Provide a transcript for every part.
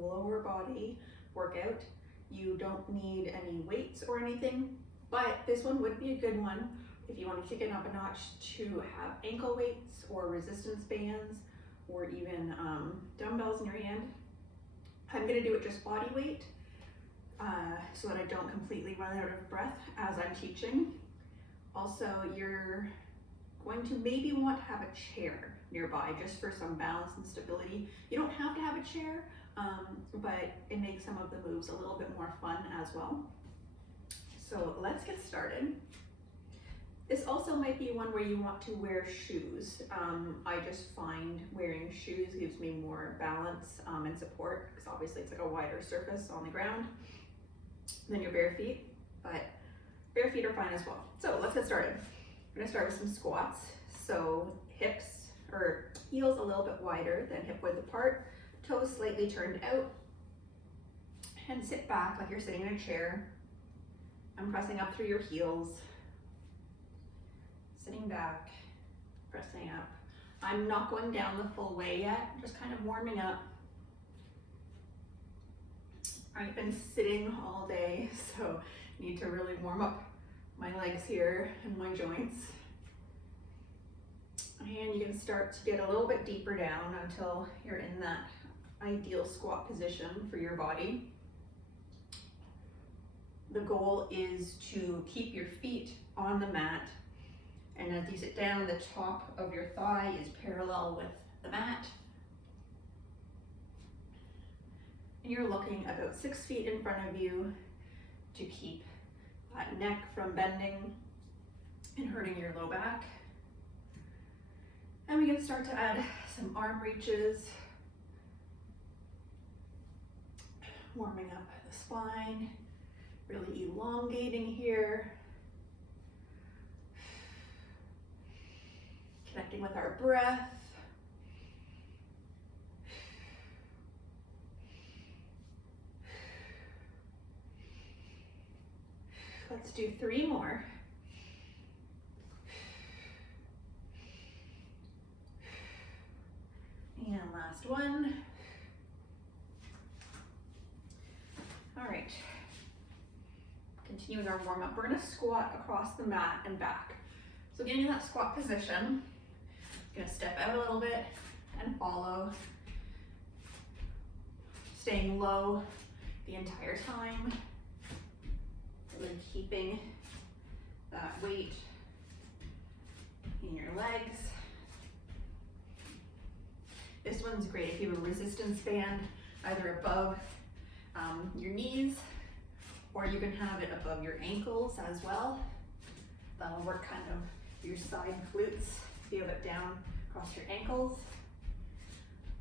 lower body workout. You don't need any weights or anything, but this one would be a good one if you want to kick it up a notch to have ankle weights or resistance bands or even dumbbells in your hand. I'm going to do it just body weight so that I don't completely run out of breath as I'm teaching. Also, you're going to maybe want to have a chair nearby just for some balance and stability. You don't have to have a chair, but it makes some of the moves a little bit more fun as well. So let's get started. This also might be one where you want to wear shoes. I just find wearing shoes gives me more balance and support, because obviously it's like a wider surface on the ground than your bare feet, but bare feet are fine as well. So let's get started. We're gonna start with some squats. So hips or heels a little bit wider than hip width apart, toes slightly turned out, and sit back like you're sitting in a chair. I'm pressing up through your heels, sitting back, pressing up. I'm not going down the full way yet, just kind of warming up. I've been sitting all day, so I need to really warm up my legs here and my joints. And you can start to get a little bit deeper down until you're in that ideal squat position for your body. The goal is to keep your feet on the mat, and as you sit down, the top of your thigh is parallel with the mat. And you're looking about 6 feet in front of you to keep that neck from bending and hurting your low back. And we can start to add some arm reaches, warming up the spine, really elongating here, connecting with our breath. Let's do 3 more. And last one. All right. Continuing our warm up, we're gonna squat across the mat and back. So getting in that squat position, gonna step out a little bit and follow. Staying low the entire time. Really keeping that weight in your legs. This one's great if you have a resistance band either above your knees, or you can have it above your ankles as well. That'll work kind of your side glutes if you have it down across your ankles.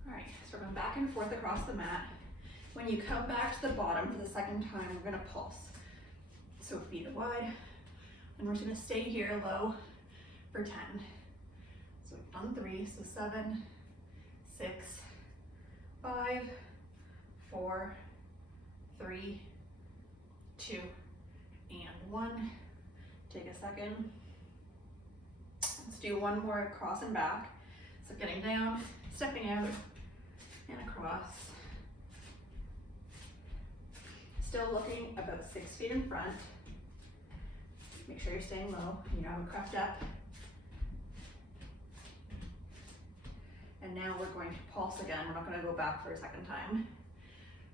All right, so we're going back and forth across the mat. When you come back to the bottom for the second time, we're going to pulse. So feet are wide, and we're just going to stay here low for 10. So we've done 3, so 7, 6, 5, 4, 3, 2, and 1. Take a second. Let's do one more across and back. So getting down, stepping out, and across. Still looking about 6 feet in front. Make sure you're staying low and you haven't crept up. And now we're going to pulse again. We're not going to go back for a second time.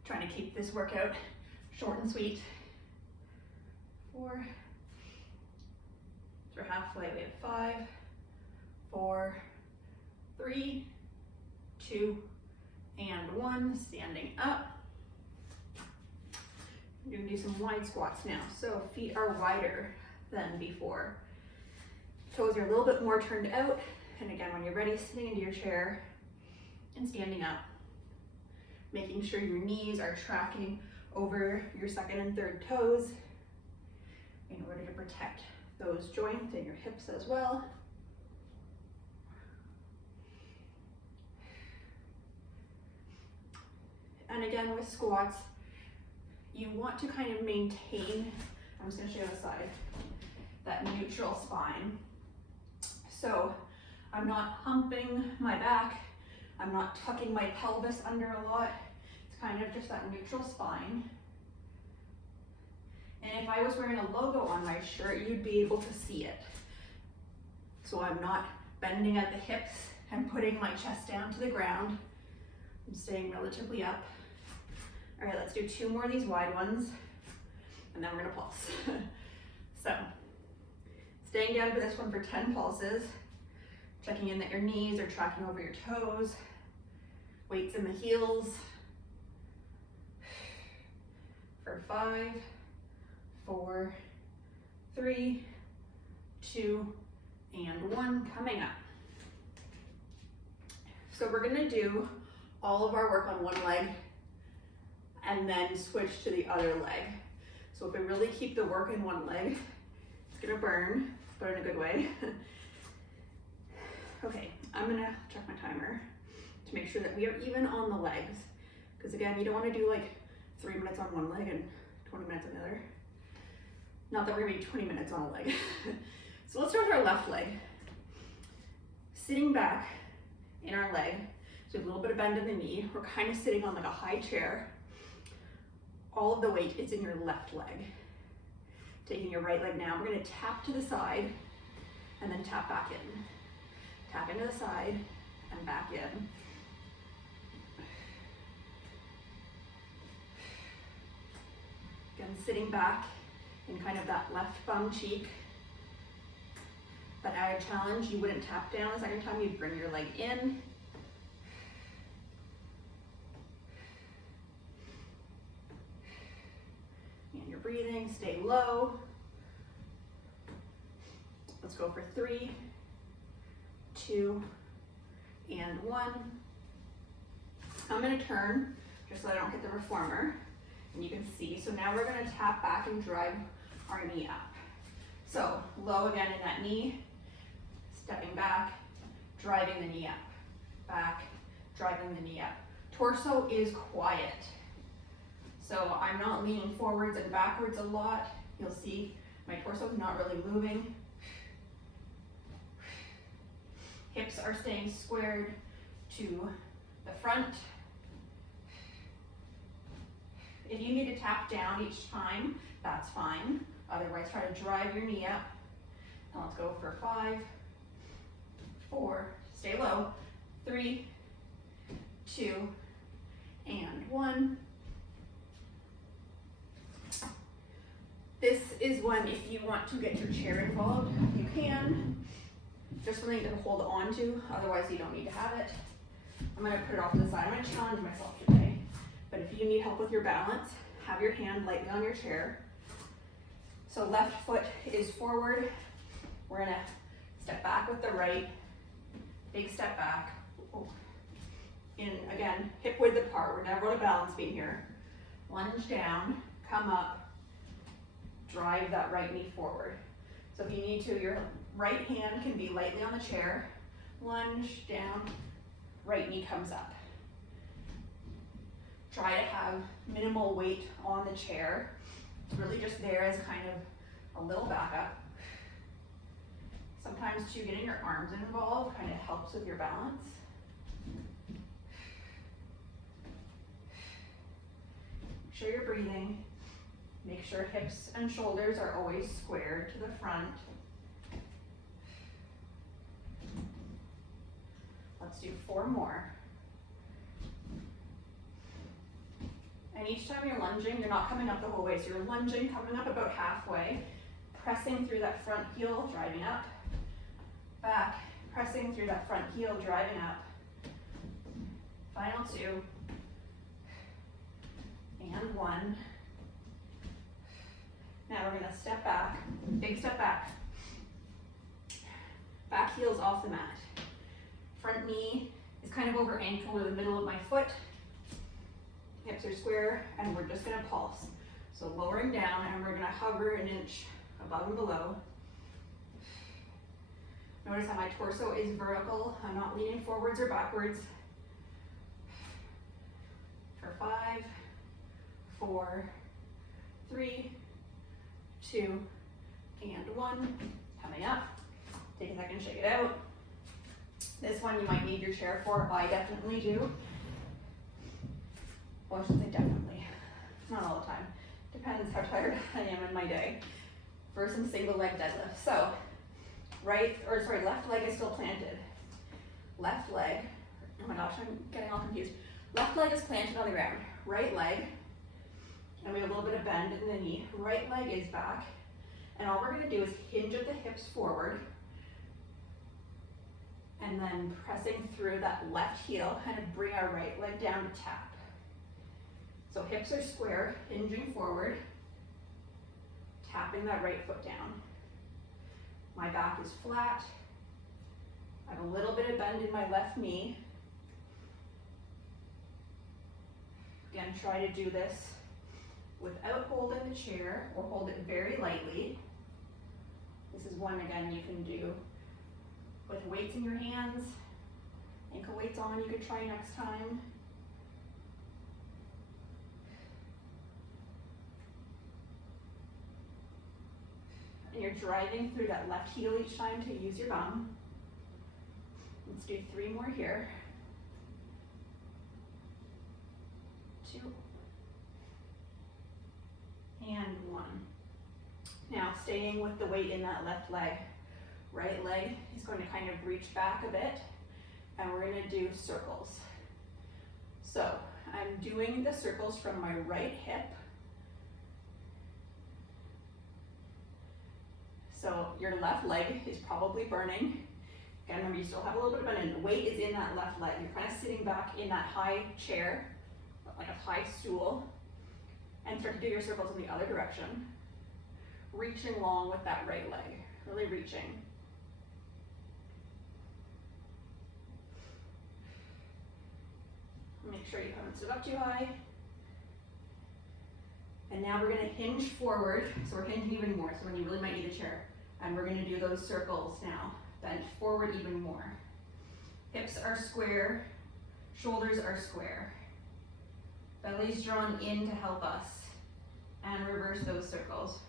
Trying to keep this workout short and sweet. 4. We're halfway. We have 5, 4, 3, 2, and 1. Standing up. You're going to do some wide squats now. So feet are wider than before. Toes are a little bit more turned out. And again, when you're ready, sitting into your chair and standing up. Making sure your knees are tracking over your second and third toes in order to protect those joints and your hips as well. And again, with squats, you want to kind of maintain, I'm just going to show you the side, that neutral spine. So I'm not humping my back, I'm not tucking my pelvis under a lot. It's It's kind of just that neutral spine. And if I was wearing a logo on my shirt, you'd be able to see it. So I'm not bending at the hips and putting my chest down to the ground. I'm staying relatively up. All right, let's do 2 more of these wide ones, and then we're gonna pulse. So, staying down for this one for 10 pulses, checking in that your knees are tracking over your toes, weights in the heels. For 5, 4, 3, 2, and 1, coming up. So we're gonna do all of our work on one leg and then switch to the other leg. So if we really keep the work in one leg, it's gonna burn, but in a good way. Okay, I'm gonna check my timer to make sure that we are even on the legs. Because again, you don't wanna do like 3 minutes on one leg and 20 minutes on the other. Not that we're gonna be 20 minutes on a leg. So let's start with our left leg. Sitting back in our leg, so a little bit of bend in the knee. We're kind of sitting on like a high chair. All of the weight is in your left leg. Taking your right leg now, we're gonna tap to the side and then tap back in. Tap into the side and back in. Again, sitting back in kind of that left bum cheek. But at a challenge, you wouldn't tap down the second time, you'd bring your leg in. And you're breathing, stay low. Let's go for 3, 2, and 1. I'm gonna turn, just so I don't hit the reformer. And you can see, so now we're gonna tap back and drive our knee up. So low again in that knee, stepping back, driving the knee up, back, driving the knee up. Torso is quiet. So I'm not leaning forwards and backwards a lot. You'll see my torso is not really moving. Hips are staying squared to the front. If you need to tap down each time, that's fine. Otherwise, try to drive your knee up. And let's go for 5, 4, stay low, 3, 2, and 1. This is one, if you want to get your chair involved, you can. Just something to hold on to, otherwise you don't need to have it. I'm gonna put it off to the side. I'm gonna challenge myself today. But if you need help with your balance, have your hand lightly on your chair. So left foot is forward. We're gonna step back with the right, big step back. In, again, hip width apart. We're never on a balance beam here. Lunge down, come up, drive that right knee forward. So if you need to, your right hand can be lightly on the chair. Lunge down, right knee comes up. Try to have minimal weight on the chair. It's really just there as kind of a little backup. Sometimes too, getting your arms involved kind of helps with your balance. Make sure you're breathing. Make sure hips and shoulders are always squared to the front. Let's do 4 more. And each time you're lunging, you're not coming up the whole way. So you're lunging, coming up about halfway, pressing through that front heel, driving up, back, pressing through that front heel, driving up. Final 2, and 1. Now we're gonna step back, big step back. Back heel's off the mat. Front knee is kind of over ankle or the middle of my foot. Hips are square, and we're just gonna pulse. So lowering down, and we're gonna hover an inch above and below. Notice how my torso is vertical. I'm not leaning forwards or backwards. For 5, 4, 3, 2, and 1. Coming up. Take a second, shake it out. This one you might need your chair for. I definitely do. Well, I should say definitely, not all the time. Depends how tired I am in my day. For some single leg deadlifts. So, left leg is still planted. Left leg, oh my gosh, I'm getting all confused. Left leg is planted on the ground. Right leg, and we have a little bit of bend in the knee. Right leg is back. And all we're gonna do is hinge at the hips forward, and then pressing through that left heel, kind of bring our right leg down to tap. So hips are square, hinging forward, tapping that right foot down. My back is flat. I have a little bit of bend in my left knee. Again, try to do this without holding the chair, or hold it very lightly. This is one, again, you can do with weights in your hands, ankle weights on, you could try next time. And you're driving through that left heel each time to use your bum. Let's do 3 more here. 2. And 1. Now, staying with the weight in that left leg. Right leg is going to kind of reach back a bit, and we're going to do circles. So, I'm doing the circles from my right hip. So, your left leg is probably burning. Again, remember, you still have a little bit of bend. The weight is in that left leg. You're kind of sitting back in that high chair, like a high stool, and start to do your circles in the other direction. Reaching long with that right leg, really reaching. Make sure you haven't stood up too high. And now we're gonna hinge forward, so we're hinging even more, so when you really might need a chair. And we're gonna do those circles now. Bend forward even more. Hips are square, shoulders are square. Belly's drawn in to help us. And reverse those circles.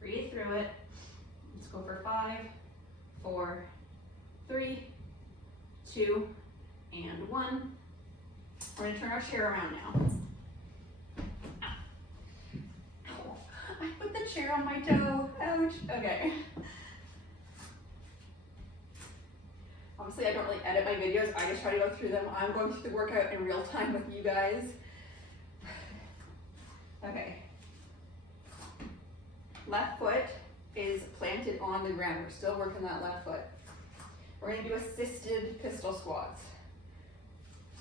Breathe through it. Let's go for 5, 4, 3, 2, and 1. We're gonna turn our chair around now. Ow. I put the chair on my toe, ouch. Okay. Honestly, I don't really edit my videos, I just try to go through them. I'm going through the workout in real time with you guys. Okay. Left foot is planted on the ground. We're still working that left foot. We're gonna do assisted pistol squats.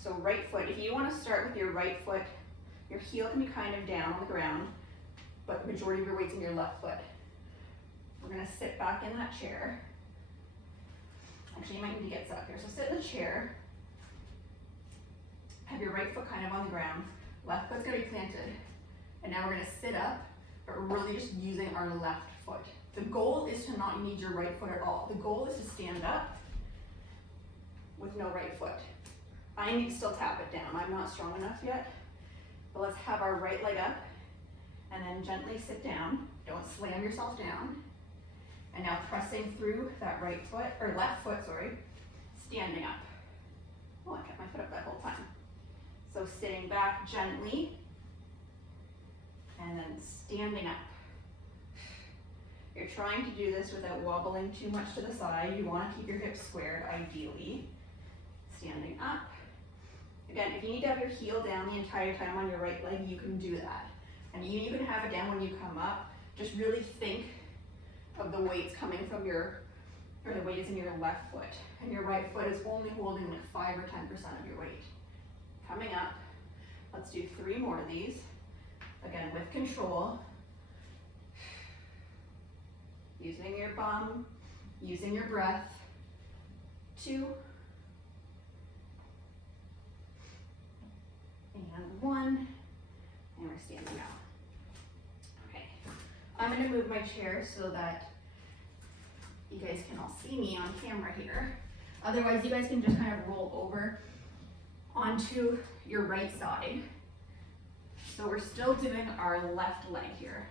So right foot, if you wanna start with your right foot, your heel can be kind of down on the ground, but the majority of your weight's in your left foot. We're gonna sit back in that chair. Actually, you might need to get set up here. So sit in the chair, have your right foot kind of on the ground, left foot's gonna be planted, and now we're gonna sit up, but we're really just using our left foot. The goal is to not need your right foot at all. The goal is to stand up with no right foot. I need to still tap it down. I'm not strong enough yet, but let's have our right leg up, and then gently sit down. Don't slam yourself down. And now pressing through that right foot, or left foot, sorry, standing up. Oh, I kept my foot up that whole time. So sitting back gently, and then standing up. You're trying to do this without wobbling too much to the side. You want to keep your hips squared, ideally. Standing up. Again, if you need to have your heel down the entire time on your right leg, you can do that. And you can have it down when you come up. Just really think of the weights coming from the weight is in your left foot. And your right foot is only holding like 5 or 10% of your weight. Coming up, let's do 3 more of these. Again, with control. Using your bum, using your breath. 2. And 1. And we're standing up. Okay. I'm going to move my chair so that you guys can all see me on camera here. Otherwise, you guys can just kind of roll over onto your right side. So we're still doing our left leg here.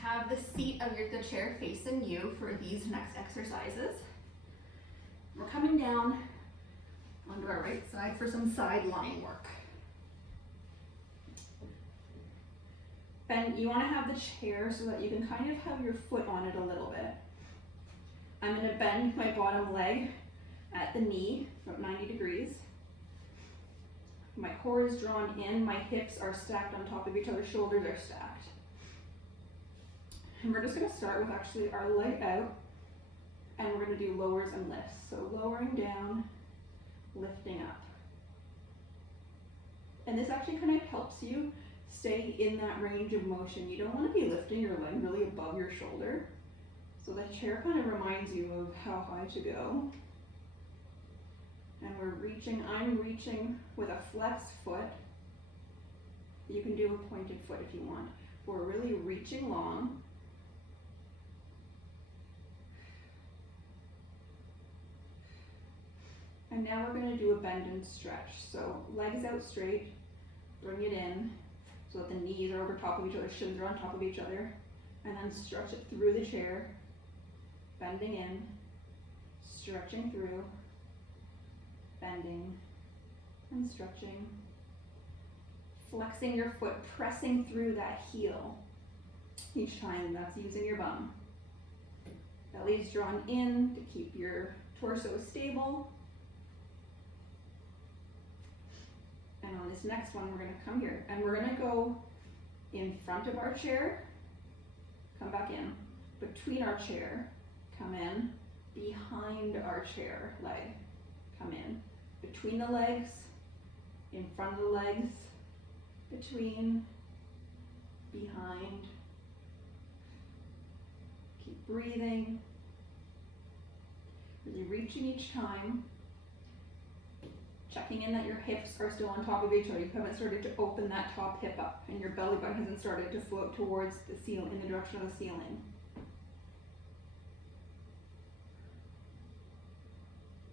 Have the seat of the chair facing you for these next exercises. We're coming down Onto our right side for some side lying work. Then you want to have the chair so that you can kind of have your foot on it a little bit. I'm going to bend my bottom leg at the knee, about 90 degrees. My core is drawn in, my hips are stacked on top of each other, shoulders are stacked. And we're just going to start with actually our leg out, and we're going to do lowers and lifts. So lowering down, lifting up. And this actually kind of helps you stay in that range of motion. You don't want to be lifting your leg really above your shoulder. So the chair kind of reminds you of how high to go. And we're reaching, I'm reaching with a flexed foot. You can do a pointed foot if you want. We're really reaching long. And now we're going to do a bend and stretch. So legs out straight, bring it in so that the knees are over top of each other, shins are on top of each other, and then stretch it through the chair, bending in, stretching through, bending and stretching, flexing your foot, pressing through that heel each time. That's using your bum. Belly's drawn in to keep your torso stable. And on this next one, we're going to come here and we're going to go in front of our chair, come back in, between our chair, come in, behind our chair, leg, come in, between the legs, in front of the legs, between, behind. Keep breathing, really reaching each time. Checking in that your hips are still on top of each other. You haven't started to open that top hip up and your belly button hasn't started to float towards the ceiling, in the direction of the ceiling.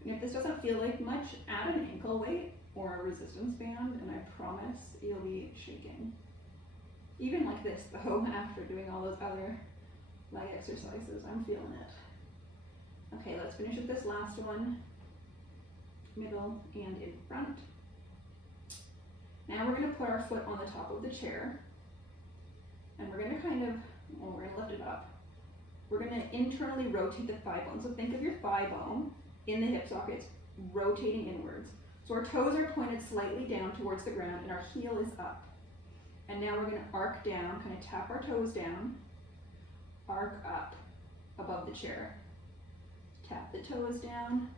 And if this doesn't feel like much, add an ankle weight or a resistance band and I promise you'll be shaking. Even like this though, after doing all those other leg exercises, I'm feeling it. Okay, let's finish with this last one. Middle and in front. Now we're going to put our foot on the top of the chair and we're going to kind of, well, we're going to lift it up. We're going to internally rotate the thigh bone. So think of your thigh bone in the hip sockets rotating inwards. So our toes are pointed slightly down towards the ground and our heel is up. And now we're going to arc down, kind of tap our toes down, arc up above the chair. Tap the toes down,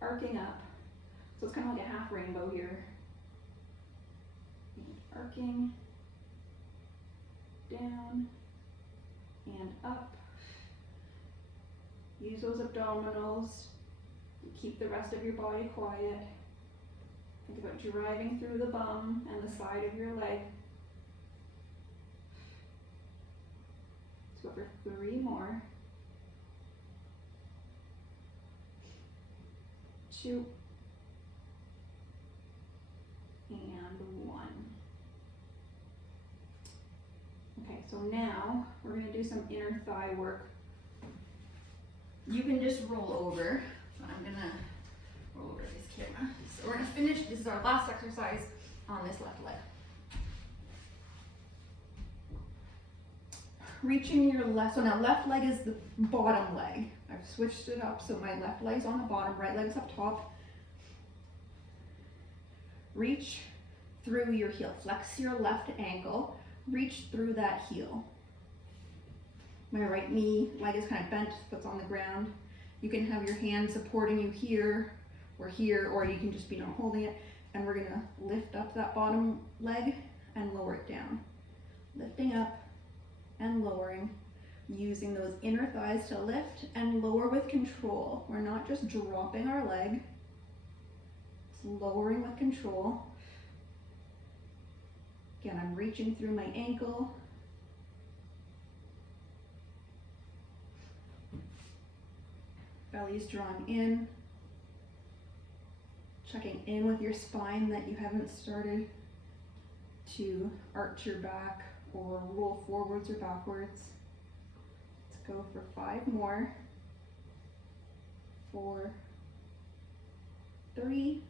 arcing up. So it's kind of like a half rainbow here. And arcing, down, and up. Use those abdominals. Keep the rest of your body quiet. Think about driving through the bum and the side of your leg. Let's go for 3 more. 2 and 1. Okay, so now we're going to do some inner thigh work. You can just roll over. So I'm going to roll over this camera. So we're going to finish. This is our last exercise on this left leg. Reaching your left, so now left leg is the bottom leg. I've switched it up, so my left leg's on the bottom, right leg's up top. Reach through your heel, flex your left ankle, reach through that heel. My right knee, leg is kind of bent, foot's on the ground. You can have your hand supporting you here, or you can just be not holding it. And we're gonna lift up that bottom leg and lower it down. Lifting up and lowering, using those inner thighs to lift and lower with control. We're not just dropping our leg, it's lowering with control. Again, I'm reaching through my ankle. Belly's drawn in. Checking in with your spine that you haven't started to arch your back or roll forwards or backwards. Let's go for 5 more. 4, 3,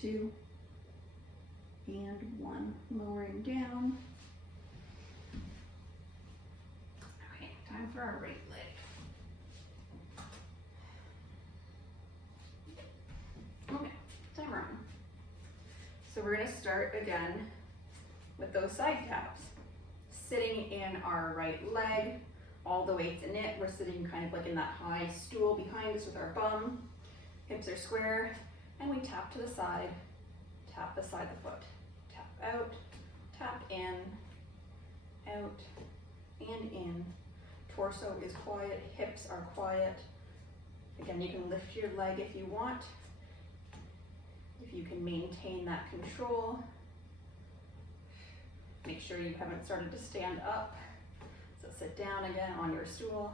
2, and 1. Lowering down. Okay, time for our right leg. Okay, timer on. So we're gonna start again with those side taps. Sitting in our right leg, all the weight's in it. We're sitting kind of like in that high stool behind us with our bum. Hips are square, and we tap to the side, tap beside the foot. Tap out, tap in, out, and in. Torso is quiet, hips are quiet. Again, you can lift your leg if you want. If you can maintain that control. Make sure you haven't started to stand up. So sit down again on your stool.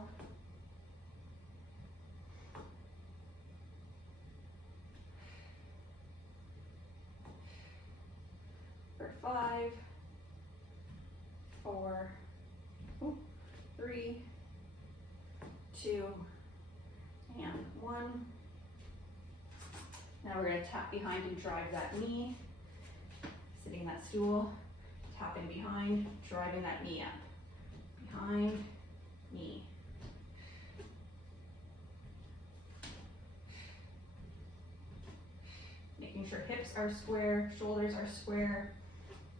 For 5, 4, 3, 2, and 1. Now we're going to tap behind and drive that knee. Sitting in that stool, tapping behind, driving that knee up. Behind, knee. Making sure hips are square, shoulders are square.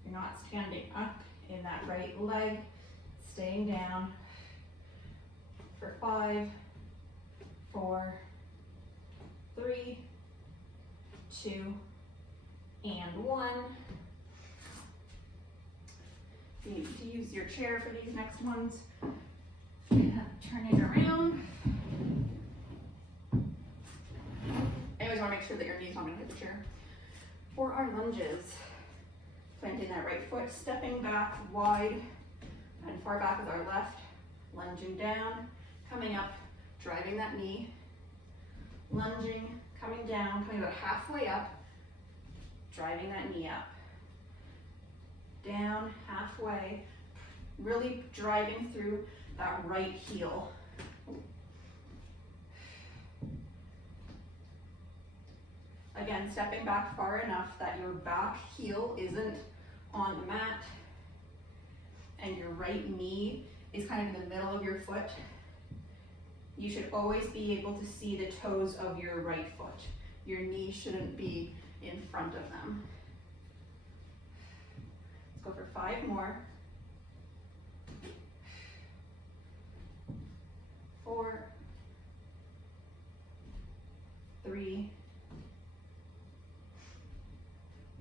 You're not standing up in that right leg, staying down. For 5, 4, 3, 2, and 1. If you need to use your chair for these next ones, turn it around. I always want to make sure that your knee's not going to hit the chair. For our lunges, planting that right foot, stepping back wide and far back with our left, lunging down, coming up, driving that knee, lunging, coming down, coming about halfway up, driving that knee up, down, halfway, really driving through that right heel. Again, stepping back far enough that your back heel isn't on the mat and your right knee is kind of in the middle of your foot. You should always be able to see the toes of your right foot. Your knee shouldn't be in front of them. Let's go for 5 more. 4, 3,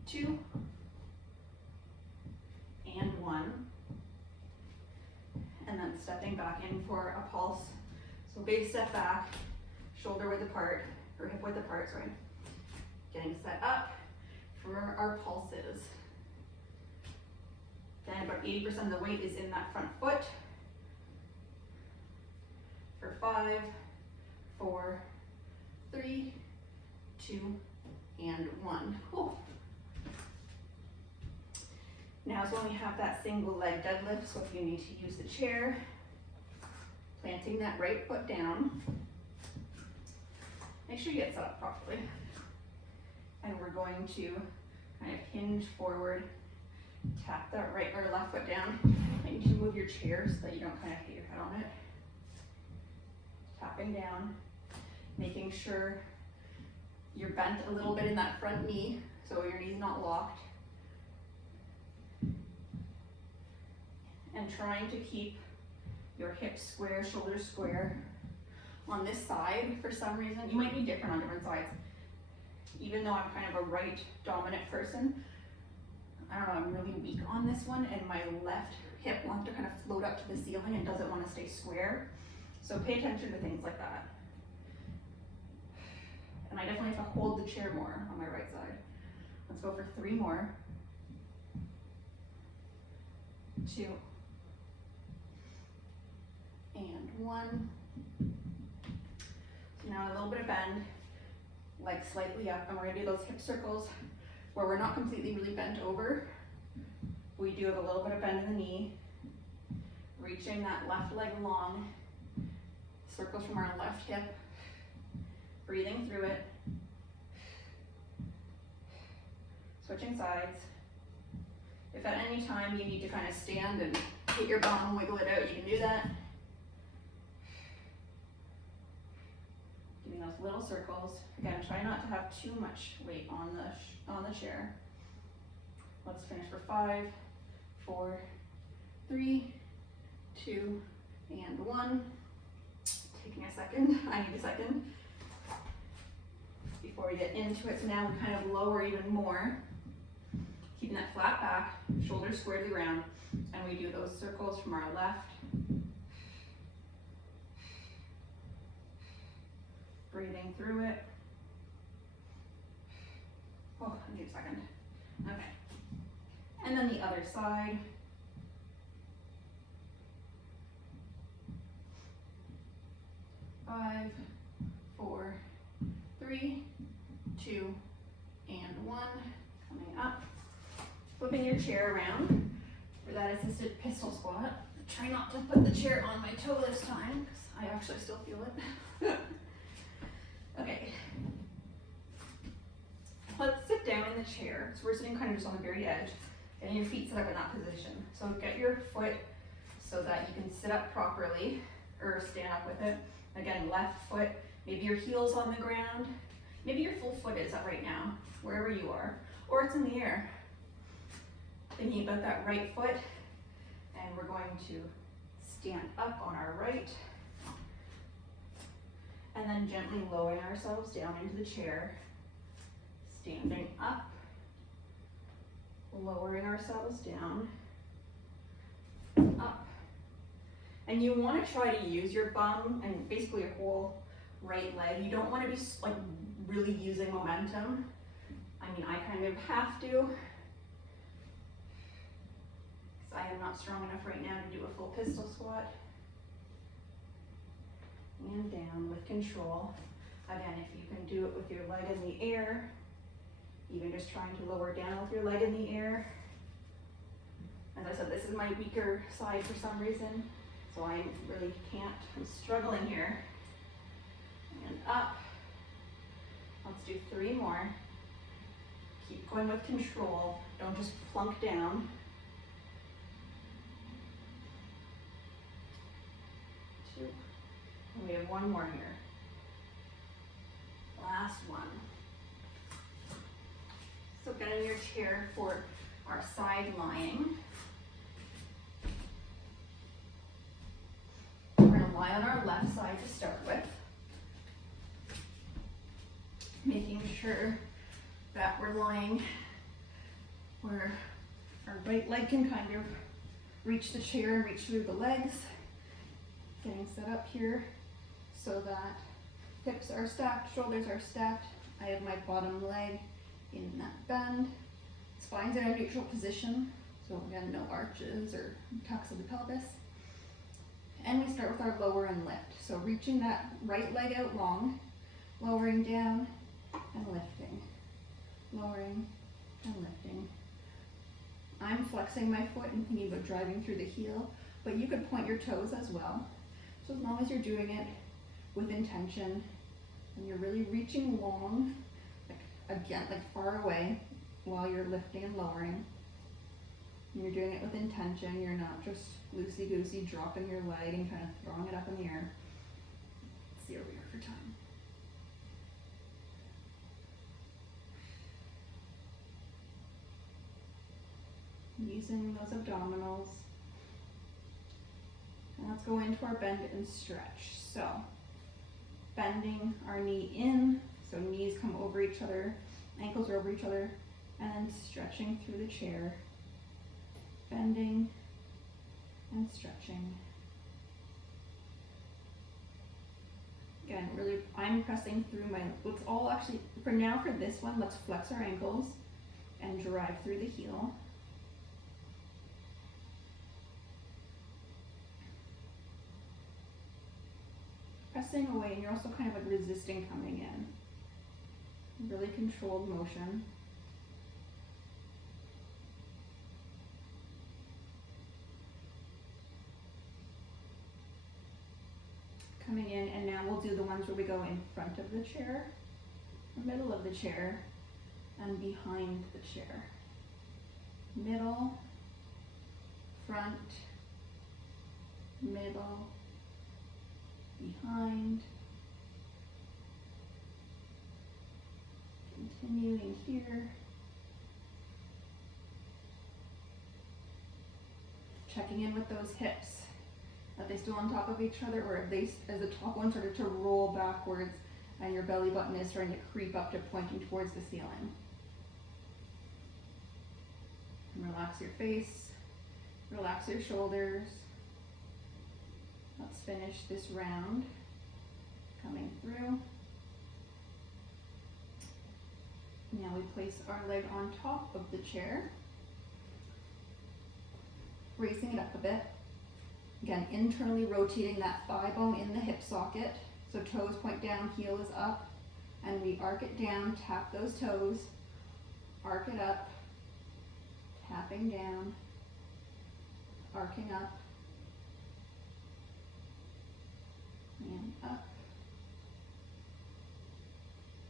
2, and 1. And then stepping back in for a pulse. So big step back, shoulder width apart, or hip width apart, sorry. Getting set up for our pulses. Then about 80% of the weight is in that front foot. For 5, 4, 3, 2, and 1. Cool. Now is when we have that single leg deadlift, so if you need to use the chair, planting that right foot down. Make sure you get set up properly. And we're going to kind of hinge forward, tap that right or left foot down. And you can move your chair so that you don't kind of hit your head on it. Tapping down, making sure you're bent a little bit in that front knee, so your knee's not locked. And trying to keep your hips square, shoulders square. On this side, for some reason, you might be different on different sides. Even though I'm kind of a right dominant person, I don't know, I'm really weak on this one, and my left hip wants to kind of float up to the ceiling and doesn't want to stay square. So pay attention to things like that. And I definitely have to hold the chair more on my right side. Let's go for 3 more. 2. And 1. So now a little bit of bend, leg slightly up, and we're gonna do those hip circles where we're not completely really bent over. We do have a little bit of bend in the knee, reaching that left leg long, circles from our left hip, breathing through it, switching sides. If at any time you need to kind of stand and get your bum, wiggle it out, you can do that. Doing those little circles. Again, try not to have too much weight on the chair. Let's finish for 5, 4, 3, 2, and 1. Taking a second, I need a second before we get into it. So now we kind of lower even more, keeping that flat back, shoulders square to the ground, and we do those circles from our left. Breathing through it. Oh, I need a second. Okay. And then the other side. Five, 4, 3, 2, and 1. Coming up. Flipping your chair around for that assisted pistol squat. Try not to put the chair on my toe this time, because I actually still feel it. Okay. Let's sit down in the chair. So we're sitting kind of just on the very edge, getting your feet set up in that position. So get your foot so that you can sit up properly, or stand up with it. Again, left foot, maybe your heel's on the ground. Maybe your full foot is up right now, wherever you are, or it's in the air. Thinking about that right foot, and we're going to stand up on our right, and then gently lowering ourselves down into the chair, standing up, lowering ourselves down, up. And you want to try to use your bum and basically your whole right leg. You don't want to be like really using momentum. I mean, I kind of have to, because I am not strong enough right now to do a full pistol squat. And down with control. Again, if you can do it with your leg in the air, even just trying to lower down with your leg in the air. As I said, this is my weaker side for some reason, so I really can't. I'm struggling here. And up. Let's do 3 more. Keep going with control. Don't just plunk down. 2. And we have 1 more here. Last one. So get in your chair for our side lying. We're going to lie on our left side to start with. Making sure that we're lying where our right leg can kind of reach the chair and reach through the legs. Getting set up here so that hips are stacked, shoulders are stacked. I have my bottom leg in that bend. Spine's in a neutral position, so again, no arches or tucks of the pelvis. And we start with our lower and lift. So reaching that right leg out long, lowering down and lifting, lowering and lifting. I'm flexing my foot and thinking about driving through the heel, but you could point your toes as well. So as long as you're doing it with intention and you're really reaching long, like far away while you're lifting and lowering. And you're doing it with intention. You're not just loosey-goosey dropping your leg and kind of throwing it up in the air. Let's see where we are for time. Using those abdominals. And let's go into our bend and stretch. So, bending our knee in, so knees come over each other, ankles are over each other, and stretching through the chair. Bending and stretching. Again, really, I'm pressing through my, let's all actually, for now for this one, let's flex our ankles and drive through the heel. Pressing away, and you're also kind of like resisting coming in. Really controlled motion. Coming in, and now we'll do the ones where we go in front of the chair, the middle of the chair, and behind the chair. Middle, front, middle, behind. Continuing here. Checking in with those hips. Are they still on top of each other, or are they, as the top one started to roll backwards and your belly button is starting to creep up to pointing towards the ceiling? And relax your face, relax your shoulders. Let's finish this round. Coming through. Now we place our leg on top of the chair, raising it up a bit. Again, internally rotating that thigh bone in the hip socket. So toes point down, heel is up, and we arc it down, tap those toes, arc it up, tapping down, arcing up, and up.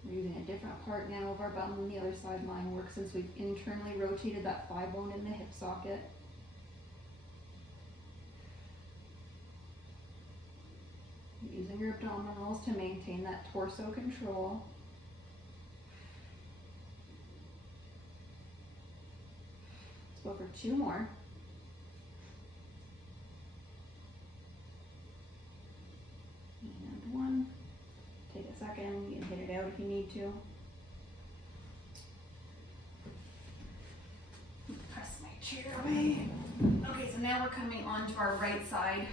We're using a different part now of our bum than the other side line work since we've internally rotated that thigh bone in the hip socket. Using your abdominals to maintain that torso control. Let's go for 2 more. And 1. Take a second, you can hit it out if you need to. Press my chair away. Okay, so now we're coming on to our right side.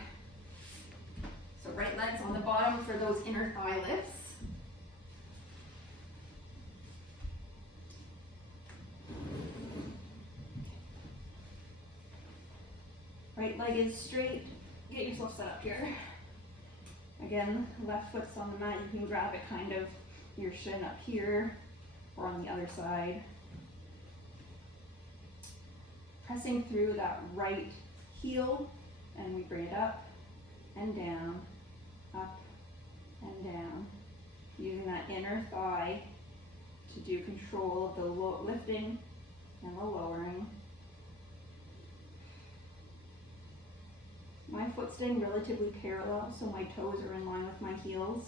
So right leg's on the bottom for those inner thigh lifts. Right leg is straight. Get yourself set up here. Again, left foot's on the mat. You can grab it kind of your shin up here or on the other side. Pressing through that right heel, and we bring it up and down, up and down. Using that inner thigh to do control of the lifting and the lowering. My foot's staying relatively parallel, so my toes are in line with my heels.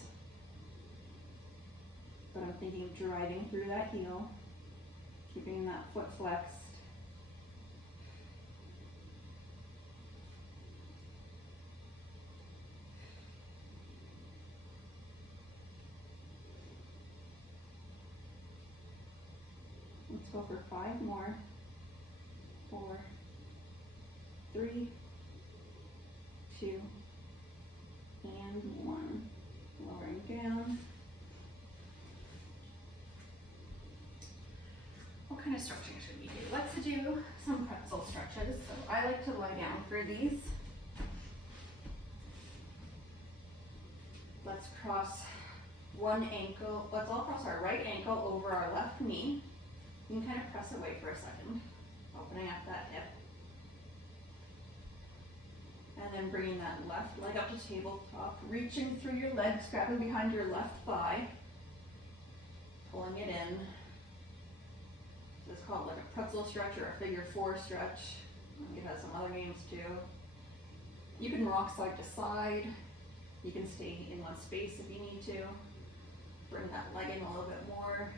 But I'm thinking of driving through that heel, keeping that foot flexed. Let's go for 5 more. 4, 3, 2, and 1. Lowering down. What kind of stretching should we do? Let's do some pretzel stretches. So I like to lie down for these. Let's cross one ankle. Let's all cross our right ankle over our left knee. You can kind of press away for a second, opening up that hip. And then bringing that left leg up to tabletop, reaching through your legs, grabbing behind your left thigh, pulling it in. So it's called like a pretzel stretch or a figure 4 stretch. I think it has some other names too. You can rock side to side. You can stay in one space if you need to. Bring that leg in a little bit more.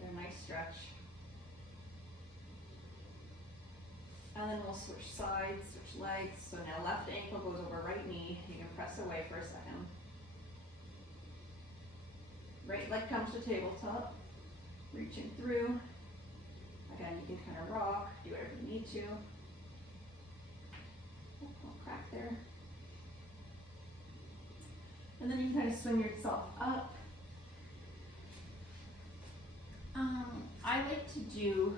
Get a nice stretch. And then we'll switch sides, switch legs. So now left ankle goes over right knee. You can press away for a second. Right leg comes to tabletop. Reaching through. Again, you can kind of rock, do whatever you need to. Oh, little crack there. And then you can kind of swing yourself up. I like to do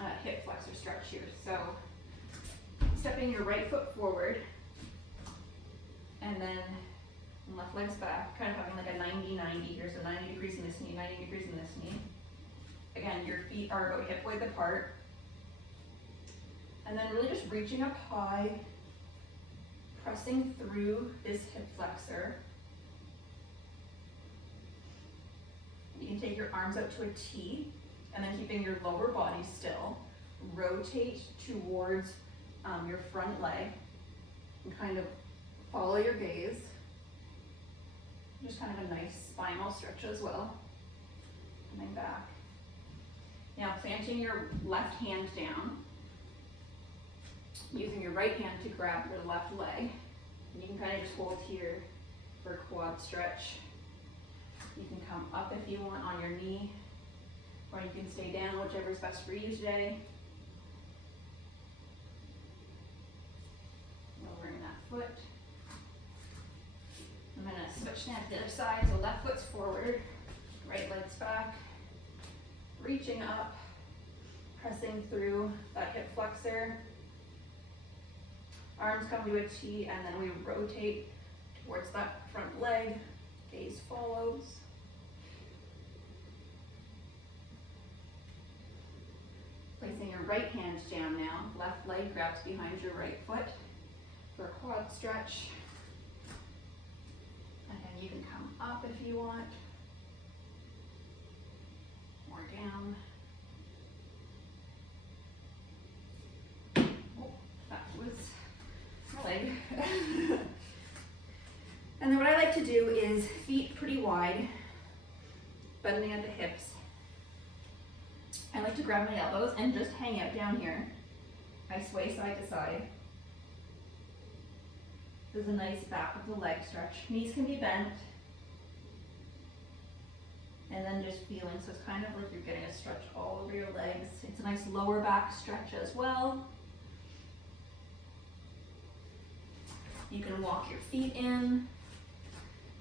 a hip flexor stretch here. So stepping your right foot forward and then left leg's back, kind of having like a 90-90 here. So 90 degrees in this knee, 90 degrees in this knee. Again, your feet are about hip width apart. And then really just reaching up high, pressing through this hip flexor. You can take your arms out to a T And then keeping your lower body still, rotate towards your front leg and kind of follow your gaze. Just kind of a nice spinal stretch as well. Coming back. Now planting your left hand down, using your right hand to grab your left leg. And you can kind of just hold here for a quad stretch. You can come up if you want on your knee, or you can stay down, whichever is best for you today. Lowering that foot. I'm going to switch now to the other side, so left foot's forward, right leg's back, reaching up, pressing through that hip flexor. Arms come to a T, and then we rotate towards that front leg, gaze follows. Placing your right hand down now, left leg grabs behind your right foot for a quad stretch. And then you can come up if you want, or down. Oh, that was my leg. And then what I like to do is feet pretty wide, bending at the hips. I like to grab my elbows and just hang out down here. I sway side to side. There's a nice back of the leg stretch. Knees can be bent. And then just feeling, so it's kind of like you're getting a stretch all over your legs. It's a nice lower back stretch as well. You can walk your feet in.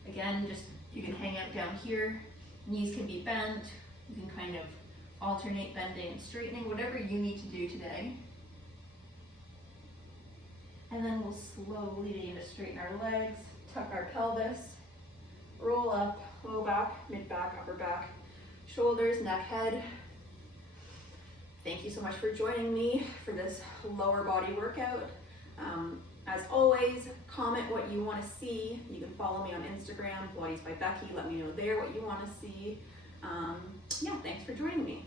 Again, just you can hang out down here. Knees can be bent. You can kind of alternate bending and straightening, whatever you need to do today. And then we'll slowly begin to straighten our legs, tuck our pelvis, roll up, low back, mid back, upper back, shoulders, neck, head. Thank you so much for joining me for this lower body workout. As always, comment what you want to see. You can follow me on Instagram, Pilates by Becky. Let me know there what you want to see. Yeah, thanks for joining me.